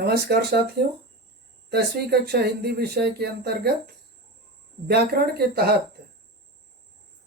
नमस्कार साथियों, 10वीं कक्षा हिंदी विषय के अंतर्गत व्याकरण के तहत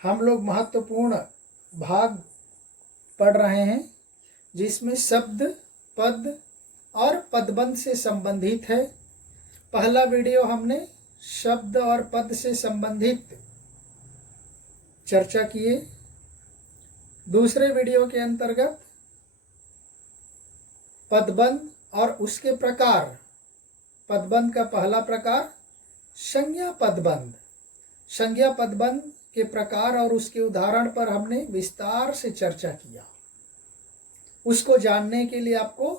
हम लोग महत्वपूर्ण भाग पढ़ रहे हैं, जिसमें शब्द, पद और पदबंध से संबंधित है। पहला वीडियो हमने शब्द और पद से संबंधित चर्चा किए। दूसरे वीडियो के अंतर्गत पदबंध और उसके प्रकार। पदबंध का पहला प्रकार संज्ञा पदबंध। संज्ञा पदबंध के प्रकार और उसके उदाहरण पर हमने विस्तार से चर्चा किया। उसको जानने के लिए आपको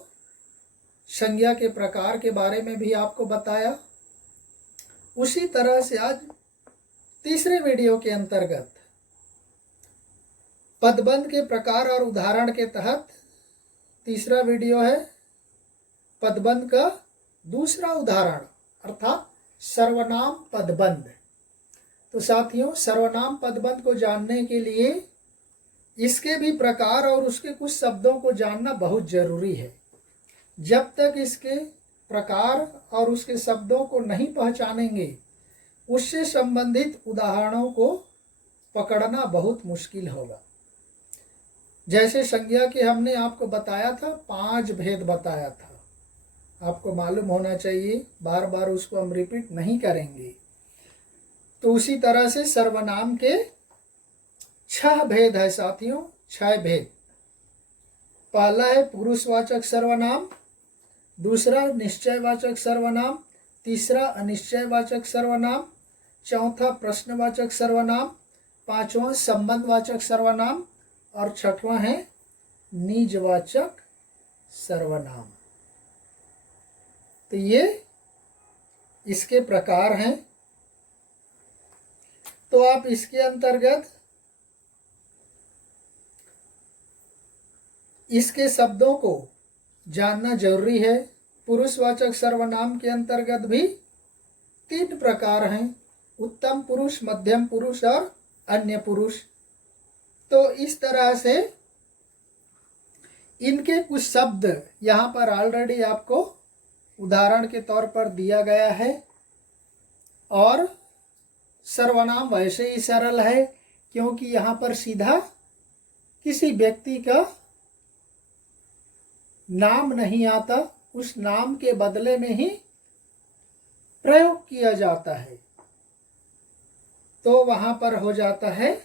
संज्ञा के प्रकार के बारे में भी आपको बताया। उसी तरह से आज तीसरे वीडियो के अंतर्गत पदबंध के प्रकार और उदाहरण के तहत तीसरा वीडियो है पदबंध का दूसरा उदाहरण अर्थात सर्वनाम पदबंध। तो साथियों, सर्वनाम पदबंध को जानने के लिए इसके भी प्रकार और उसके कुछ शब्दों को जानना बहुत जरूरी है। जब तक इसके प्रकार और उसके शब्दों को नहीं पहचानेंगे, उससे संबंधित उदाहरणों को पकड़ना बहुत मुश्किल होगा। जैसे संज्ञा के हमने आपको बताया था, 5 भेद बताया था। आपको मालूम होना चाहिए, बार बार उसको हम रिपीट नहीं करेंगे। तो उसी तरह से सर्वनाम के 6 भेद है साथियों, 6 भेद। पहला है पुरुषवाचक सर्वनाम, दूसरा निश्चयवाचक सर्वनाम, तीसरा अनिश्चयवाचक सर्वनाम, चौथा प्रश्नवाचक सर्वनाम, पांचवा संबंधवाचक सर्वनाम और छठवां है निजवाचक सर्वनाम। तो ये इसके प्रकार हैं। तो आप इसके अंतर्गत इसके शब्दों को जानना जरूरी है। पुरुषवाचक सर्वनाम के अंतर्गत भी 3 प्रकार हैं, उत्तम पुरुष, मध्यम पुरुष और अन्य पुरुष। तो इस तरह से इनके कुछ शब्द यहाँ पर ऑलरेडी आपको उदाहरण के तौर पर दिया गया है। और सर्वनाम वैसे ही सरल है, क्योंकि यहाँ पर सीधा किसी व्यक्ति का नाम नहीं आता, उस नाम के बदले में ही प्रयोग किया जाता है। तो वहाँ पर हो जाता है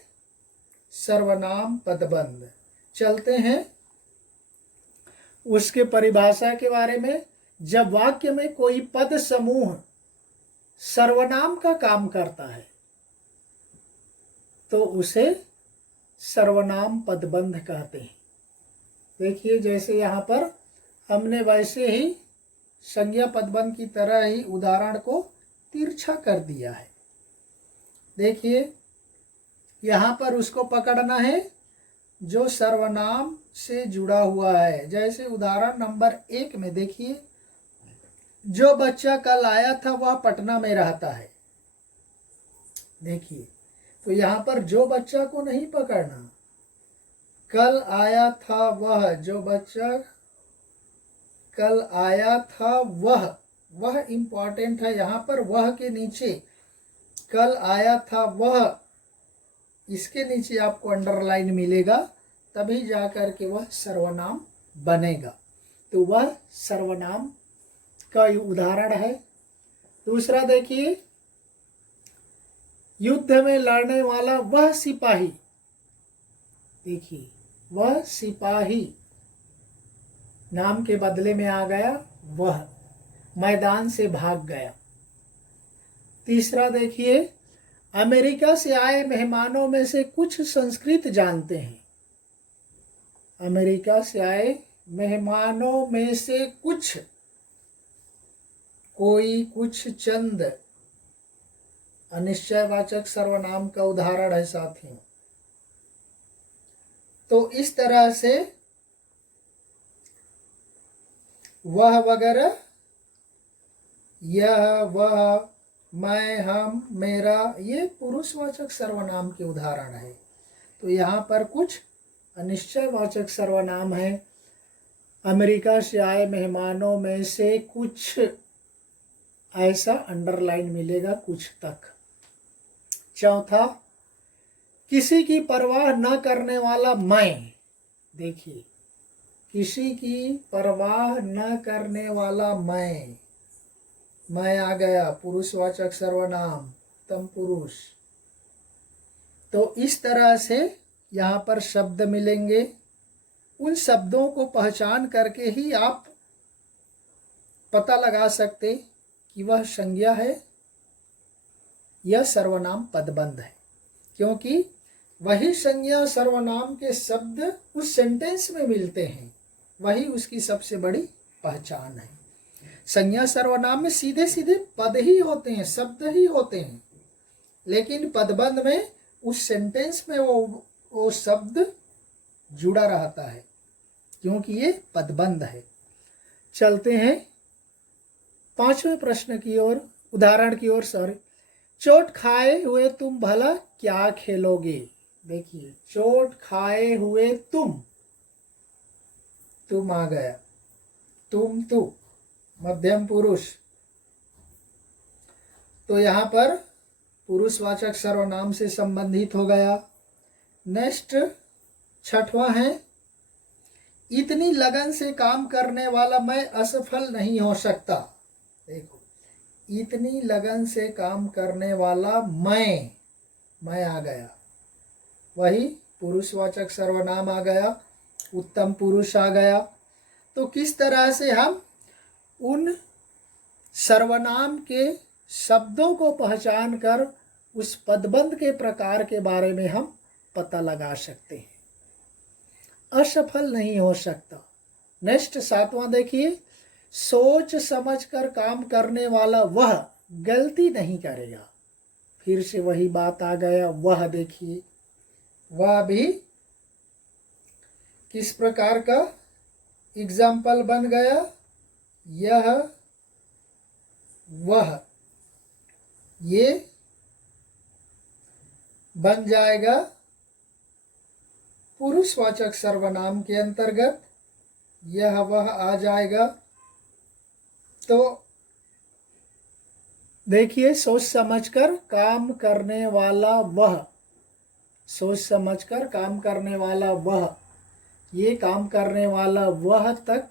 सर्वनाम पदबंध। चलते हैं उसके परिभाषा के बारे में। जब वाक्य में कोई पद समूह सर्वनाम का काम करता है तो उसे सर्वनाम पदबंध कहते हैं। देखिए, जैसे यहाँ पर हमने वैसे ही संज्ञा पदबंध की तरह ही उदाहरण को तिरछा कर दिया है। देखिए, यहाँ पर उसको पकड़ना है जो सर्वनाम से जुड़ा हुआ है। जैसे उदाहरण नंबर 1 में देखिए, जो बच्चा कल आया था वह पटना में रहता है। देखिए, तो यहाँ पर जो बच्चा को नहीं पकड़ना, कल आया था वह, जो बच्चा कल आया था वह इम्पॉर्टेंट है। यहाँ पर वह के नीचे कल आया था वह, इसके नीचे आपको अंडरलाइन मिलेगा, तभी जाकर के वह सर्वनाम बनेगा। तो वह सर्वनाम का उदाहरण है। दूसरा देखिए, युद्ध में लड़ने वाला वह सिपाही। देखिए, वह सिपाही नाम के बदले में आ गया, वह मैदान से भाग गया। तीसरा देखिए, अमेरिका से आए मेहमानों में से कुछ संस्कृत जानते हैं। अमेरिका से आए मेहमानों में से कुछ, कोई, कुछ, चंद अनिश्चयवाचक सर्वनाम का उदाहरण है साथियों। तो इस तरह से वह वगैरह, यह, वह, मैं, हम, मेरा, ये पुरुषवाचक सर्वनाम के उदाहरण है। तो यहाँ पर कुछ अनिश्चयवाचक सर्वनाम है। अमेरिका से आए मेहमानों में से कुछ, ऐसा अंडरलाइन मिलेगा, कुछ तक। चौथा, किसी की परवाह न करने वाला मैं। देखिए, किसी की परवाह न करने वाला मैं आ गया, पुरुषवाचक सर्वनाम, उत्तम पुरुष। तो इस तरह से यहाँ पर शब्द मिलेंगे। उन शब्दों को पहचान करके ही आप पता लगा सकते कि वह संज्ञा है या सर्वनाम पदबंध है, क्योंकि वही संज्ञा सर्वनाम के शब्द उस सेंटेंस में मिलते हैं, वही उसकी सबसे बड़ी पहचान है। संज्ञा सर्वनाम में सीधे सीधे पद ही होते हैं, शब्द ही होते हैं, लेकिन पदबंध में उस सेंटेंस में वो शब्द जुड़ा रहता है, क्योंकि ये पदबंध है। चलते हैं 5वें प्रश्न की ओर, उदाहरण की ओर। सॉरी, चोट खाए हुए तुम भला क्या खेलोगे। देखिए, चोट खाए हुए तुम आ गया, तुम, तू, मध्यम पुरुष। तो यहाँ पर पुरुषवाचक सर्वनाम से संबंधित हो गया। नेक्स्ट 6वां है, इतनी लगन से काम करने वाला मैं असफल नहीं हो सकता। देखो, इतनी लगन से काम करने वाला मैं आ गया, वही पुरुषवाचक सर्वनाम आ गया, उत्तम पुरुष आ गया। तो किस तरह से हम उन सर्वनाम के शब्दों को पहचान कर उस पदबंध के प्रकार के बारे में हम पता लगा सकते हैं। असफल नहीं हो सकता। नेक्स्ट 7वां देखिए, सोच समझकर काम करने वाला वह गलती नहीं करेगा। फिर से वही बात आ गया, वह। देखिए, वह भी किस प्रकार का एग्जाम्पल बन गया, यह, वह, ये बन जाएगा पुरुषवाचक सर्वनाम के अंतर्गत, यह वह आ जाएगा। तो देखिए, सोच समझकर काम करने वाला वह, सोच समझकर काम करने वाला वह, ये काम करने वाला वह तक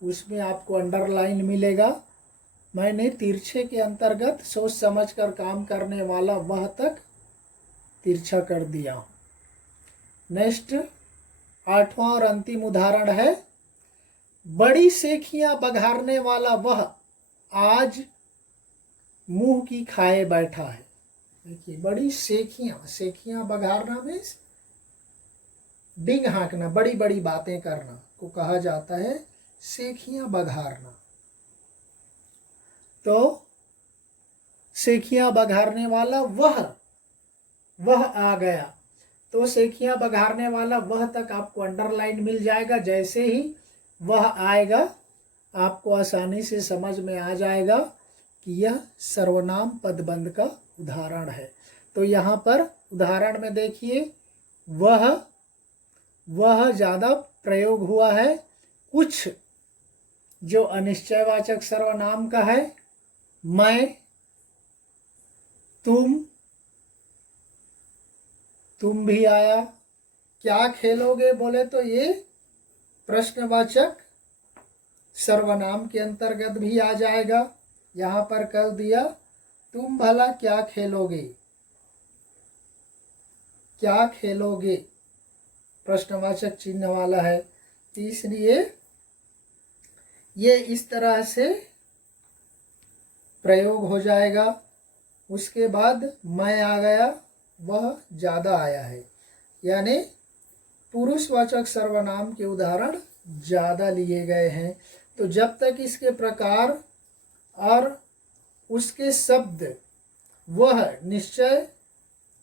उसमें आपको अंडरलाइन मिलेगा। मैंने तिरछे के अंतर्गत सोच समझकर काम करने वाला वह तक तिरछा कर दिया हूँ। नेक्स्ट 8वां और अंतिम उदाहरण है, बड़ी सेखियां बघारने वाला वह आज मुंह की खाए बैठा है। देखिए, बड़ी सेखियां बघारना में डिंग हाँकना, बड़ी बड़ी बातें करना को कहा जाता है सेखियां बघारना। तो सेखियां बघारने वाला वह आ गया। तो सेखियां बघारने वाला वह तक आपको अंडरलाइन मिल जाएगा। जैसे ही वह आएगा, आपको आसानी से समझ में आ जाएगा कि यह सर्वनाम पदबंध का उदाहरण है। तो यहाँ पर उदाहरण में देखिए, वह ज़्यादा प्रयोग हुआ है। कुछ जो अनिश्चयवाचक सर्वनाम का है, मैं, तुम भी आया। क्या खेलोगे बोले तो ये प्रश्नवाचक सर्वनाम के अंतर्गत भी आ जाएगा। यहाँ पर कर दिया, तुम भला क्या खेलोगे, क्या खेलोगे, प्रश्नवाचक चिन्ह वाला है। इसलिए ये इस तरह से प्रयोग हो जाएगा। उसके बाद मैं आ गया, वह ज़्यादा आया है, यानी पुरुषवाचक सर्वनाम के उदाहरण ज़्यादा लिए गए हैं। तो जब तक इसके प्रकार और उसके शब्द वह निश्चय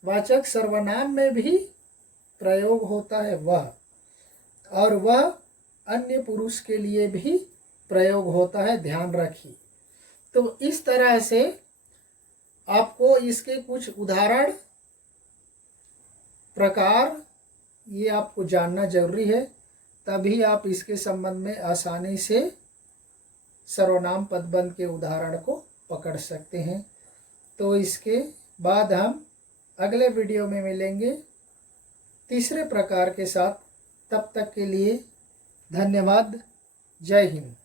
वाचक सर्वनाम में भी प्रयोग होता है वह, और वह अन्य पुरुष के लिए भी प्रयोग होता है, ध्यान रखिए। तो इस तरह से आपको इसके कुछ उदाहरण प्रकार ये आपको जानना जरूरी है, तभी आप इसके संबंध में आसानी से सर्वनाम पदबंध के उदाहरण को पकड़ सकते हैं। तो इसके बाद हम अगले वीडियो में मिलेंगे तीसरे प्रकार के साथ। तब तक के लिए धन्यवाद। जय हिंद।